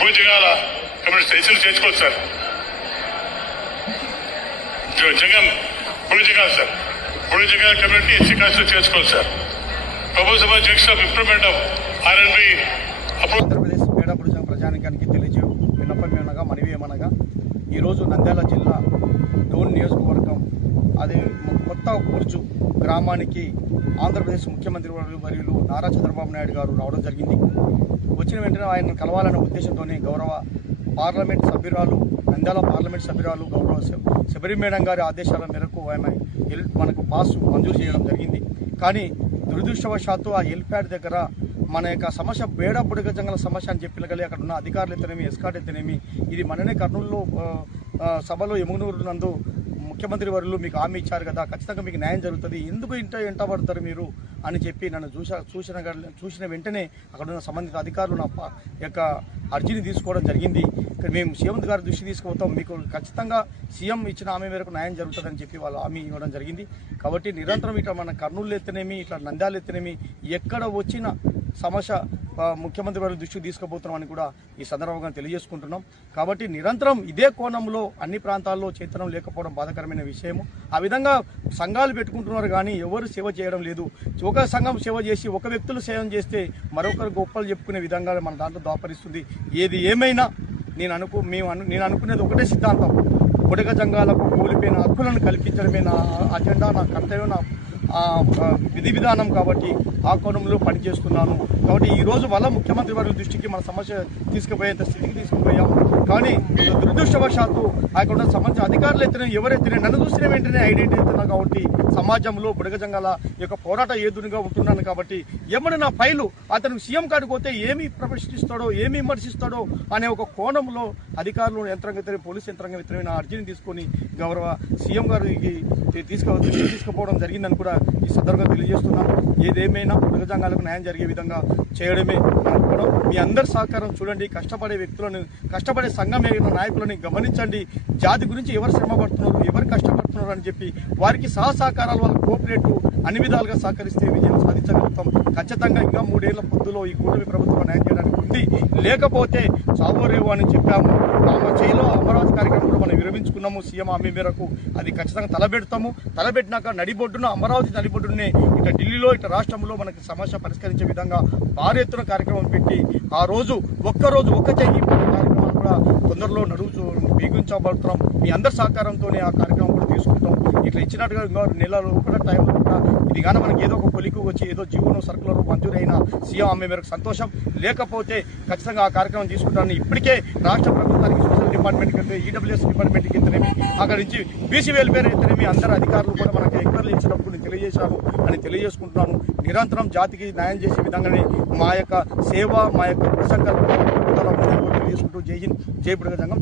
భూజగాల community ఎస్సీలు చేర్చుకోవచ్చు sir. Jagan భూజగాల సార్, భూజగాల కమ్యూనిటీ ఎస్సీ కాస్ట్ చేర్చుకోవచ్చు సార్. ప్రభుత్వ అధ్యక్ష ఇంప్రూవ్మెంట్ ఆఫ్ ఆర్ఎన్బి ఆంధ్రప్రదేశ్ పేడపుడు ప్రజానికానికి తెలియజే విన్నపం ఏమనగా మనవి ఏమనగా ఈరోజు నంద్యాల జిల్లా డోన్ నియోజకవర్గం అదే కొత్త బుర్జు గ్రామానికి ఆంధ్రప్రదేశ్ ముఖ్యమంత్రి వర్యులు నారా చంద్రబాబు నాయుడు గారు రావడం జరిగింది. వచ్చిన వెంటనే ఆయన కలవాలనే ఉద్దేశంతోనే గౌరవ పార్లమెంట్ సభ్యురాలు నంద్యాల పార్లమెంట్ సభ్యురాలు గౌరవ శబరి మేడం గారి ఆదేశాల మేరకు ఆమె మనకు పాస్ మంజూరు చేయడం జరిగింది. కానీ దురదృష్టవశాత్తు ఆ ఎల్ప్యాడ్ దగ్గర మన యొక్క సమస్య బేడ బుడగ జంగల సమస్య అని చెప్పగలి అక్కడ ఉన్న అధికారులు ఎత్తనేమి ఎస్కాట్ ఎత్తనేమి ఇది మననే కర్నూలులో సభలో ఎముగనూరు నందు ముఖ్యమంత్రి వర్యులు మీకు హామీ ఇచ్చారు కదా, ఖచ్చితంగా మీకు న్యాయం జరుగుతుంది, ఎందుకు ఎంట పడతారు మీరు అని చెప్పి నన్ను చూసిన వెంటనే అక్కడ ఉన్న సంబంధిత అధికారులు నా యొక్క అర్జీని తీసుకోవడం జరిగింది. ఇక్కడ మేము సీఎం గారి దృష్టి తీసుకుపోతాం, మీకు ఖచ్చితంగా సీఎం ఇచ్చిన హామీ మేరకు న్యాయం జరుగుతుందని చెప్పి వాళ్ళు హామీ ఇవ్వడం జరిగింది. కాబట్టి నిరంతరం ఇట్లా మన కర్నూలు ఎత్తనేమి ఇట్లా నంద్యాల ఎత్తనేమి ఎక్కడ వచ్చిన సమస్య ముఖ్యమంత్రి వారి దృష్టికి తీసుకుపోతున్నామని కూడా ఈ సందర్భంగా తెలియజేసుకుంటున్నాం. కాబట్టి నిరంతరం ఇదే కోణంలో అన్ని ప్రాంతాల్లో చైతన్యం లేకపోవడం బాధాకరమైన విషయము. ఆ విధంగా సంఘాలు పెట్టుకుంటున్నారు కానీ ఎవరు సేవ చేయడం లేదు. ఒక సంఘం సేవ చేసి ఒక వ్యక్తులు సేవ చేస్తే మరొకరు గొప్పలు చెప్పుకునే విధంగా మన దాంట్లో దాపరిస్తుంది. ఏది ఏమైనా నేను అనుకునేది ఒకటే సిద్ధాంతం, బుడగ జంగాలకు కూలిపోయిన హక్కులను కల్పించడమే నా అజెండా, నా కర్తవ్యం, నా విధి విధానం. కాబట్టి ఆ కోణంలో పనిచేస్తున్నాను. కాబట్టి ఈరోజు వల్ల ముఖ్యమంత్రి వారి దృష్టికి మన సమస్య తీసుకుపోయేంత స్థితికి తీసుకుపోయాం. కానీ దురదృష్టవశాత్తు అక్కడ సంబంధించిన అధికారులు ఎత్తిన ఎవరెత్తిన నన్ను చూసిన వెంటనే ఐడెంటిటీ అవుతున్నాను. కాబట్టి సమాజంలో బుడగజంగాల యొక్క పోరాట ఏదునిగా ఉంటున్నాను. కాబట్టి ఏమన్నా నా ఫైలు అతను సీఎం కాడికి పోతే ఏమి ప్రదర్శిస్తాడో ఏమి విమర్శిస్తాడో అనే ఒక కోణంలో అధికారులు యంత్రాంగం పోలీస్ యంత్రాంగం ఇతరమైన అర్జీని తీసుకొని గౌరవ సీఎం గారికి తీసుకుపోవడం జరిగిందని కూడా ఈ సందర్భంగా తెలియజేస్తున్నాను. ఏదేమైనా బుడగజంగాలకు న్యాయం జరిగే విధంగా చేయడమే అనుకోవడం. మీ అందరి సహకారం చూడండి. కష్టపడే వ్యక్తులను, కష్టపడే సంఘం నాయకులని గమనించండి. జాతి గురించి ఎవరు శ్రమ పడుతున్నారు, ఎవరు కష్టపడుతున్నారు అని చెప్పి వారికి సహకారాలు వాళ్ళ కోఆపరేటివ్ అన్ని విధాలుగా సహకరిస్తే విజయం సాధించగలుగుతాం. ఖచ్చితంగా ఇంకా 3 ఏళ్ల పొద్దులో ఈ కూటమి ప్రభుత్వం న్యాయం చేయడానికి ఉంది. లేకపోతే చావో రేవో అని చెప్పాము. చేలో అమరావతి కార్యక్రమం కూడా మనం విరమించుకున్నాము సీఎం హామీ మేరకు. అది ఖచ్చితంగా తలపెడతాము. తలపెట్టినాక నడిబొడ్డున అమరావతి నడిబొడ్డునే ఇట్లా ఢిల్లీలో ఇట్లా రాష్ట్రంలో మనకి సమస్య పరిష్కరించే విధంగా భారీ ఎత్తున కార్యక్రమం పెట్టి ఆ రోజు ఒక్కరోజు ఒక్క చెయ్యి కార్యక్రమాలు కూడా తొందరలో బిగించబడుతున్నాం. మీ అందరి సహకారంతోనే ఆ కార్యక్రమం కూడా తీసుకుంటాం. ఇట్లా ఇచ్చినట్టుగా ఇంకా 2 నెలలు కూడా టైంలో కూడా ఇది కానీ మనకి ఏదో ఒక పొలికి వచ్చి ఏదో జీవనం సర్కులర్ మంజూరైన సీఎం హామీ మేరకు సంతోషం. లేకపోతే ఖచ్చితంగా ఆ కార్యక్రమం తీసుకుంటానని ఇప్పటికే రాష్ట్ర ప్రభుత్వానికి సోషల్ డిపార్ట్మెంట్కి వెళ్తే ఈడబ్ల్యూఎస్ డిపార్ట్మెంట్కి ఎత్తనేమి అక్కడి నుంచి బీసీ వెల్ఫేర్ ఎత్తనేమి అందరు అధికారులు కూడా మనకి ఎంక్వైరీ ఇచ్చినప్పుడు నేను తెలియజేశాను అని తెలియజేసుకుంటున్నాను. నిరంతరం జాతికి న్యాయం చేసే విధంగానే మా యొక్క సేవ, మా యొక్క సంకల్పం తెలియజేసుకుంటూ జై హింద్, జై బుడగ సంఘం.